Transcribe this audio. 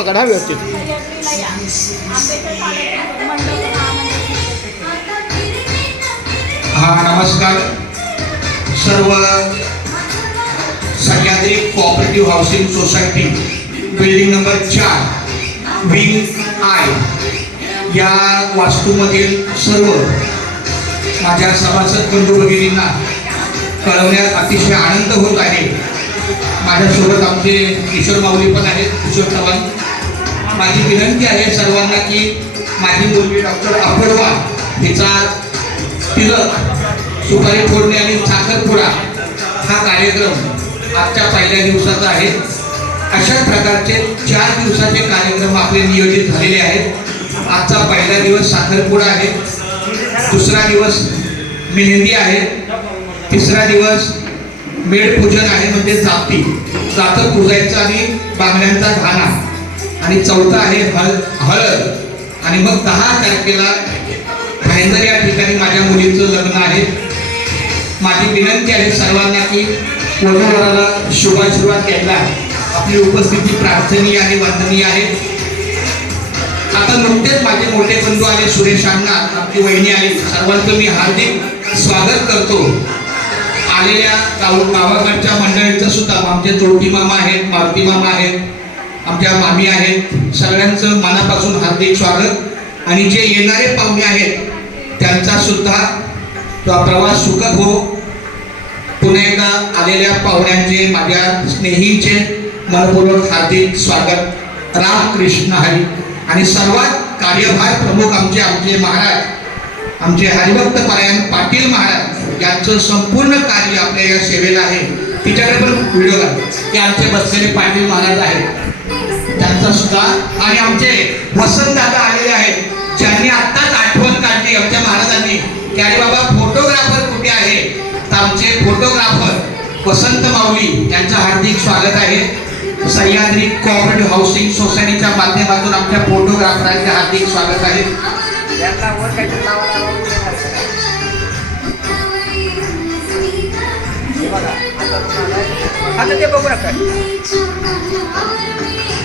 पकडा व्यवस्थित. हा नमस्कार. सर्व Sahyadri cooperative housing society building number 4 wing I या वास्तूमधील सर्व माझ्या सभासद बंधू भगिनींना कळवण्यात अतिशय आनंद होत आहे. माझ्यासोबत आमचे किशोर माऊली पण आहेत, किशोर चव्हाण. माझी विनंती आहे सर्वांना की माझी मुलगी डॉक्टर अपर्वा हिचा तिलक, सुपारी फोडणे आणि साखरपुडा हा कार्यक्रम आजच्या पहिल्या दिवसाचा आहे. अशा प्रकारचे 4 दिवसाचे कार्यक्रम आपले नियोजित झालेले आहेत. आजचा पहिला दिवस साखरपुडा आहे, दुसरा दिवस मेहंदी आहे, तिसरा दिवस मेढपूजन आहे म्हणजे जातं पूजायचं आणि बांगड्यांचा घाणा, आणि चौथा आहे हळद. आणि मग 10 तारखेला भाईंदर या ठिकाणी माझ्या मुलीचं लग्न आहे. माझी विनंती आहे सर्वांना की वधूवराला शुभाशीर्वाद द्यायला आपली उपस्थिती प्रार्थनीय आणि वंदनीय आहे. आता नुकतेच माझे मोठे बंधू आले, सुरेश अण्णा, आपली वहिनी आली, सर्वांचं मी हार्दिक स्वागत करतो. आलेल्या गावाकडच्या मंडळींचं सुद्धा आमचे जोडी मामा आहेत, मारुती मामा आहेत, आमच्या मामी आहेत, सगळ्यांचं मनापासून हार्दिक स्वागत. आणि जे येणारे पाहुणे आहेत त्यांचा सुद्धा प्रवास सुखद हो. पुन्हा एकदा आलेल्या पाहुण्यांचे, माझ्या स्नेहीचे मनपूर्वक हार्दिक स्वागत. राम कृष्ण हरी. आणि सर्वात कार्यभार प्रमुख आमचे महाराज, आमचे हरिभक्त परायण पाटील महाराज यांचं संपूर्ण कार्य आपल्या या सेवेला आहे. तिच्याकडे पण व्हिडिओ लागतो ते आमचे बसलेले पाटील महाराज आहेत त्यांचा सुद्धा. आणि आमचे वसंत दादा आलेले आहेत, ज्यांनी आत्ताच आठवण काढली आमच्या महाराजांनी की अरे बाबा फोटोग्राफर कुठे आहे. तर आमचे फोटोग्राफर वसंत माऊली यांचं हार्दिक स्वागत आहे. सह्याद्री कोऑपरेटिव्ह हाऊसिंग सोसायटीच्या माध्यमातून आमच्या फोटोग्राफरांचे हार्दिक स्वागत आहे. आता ते बघू नका.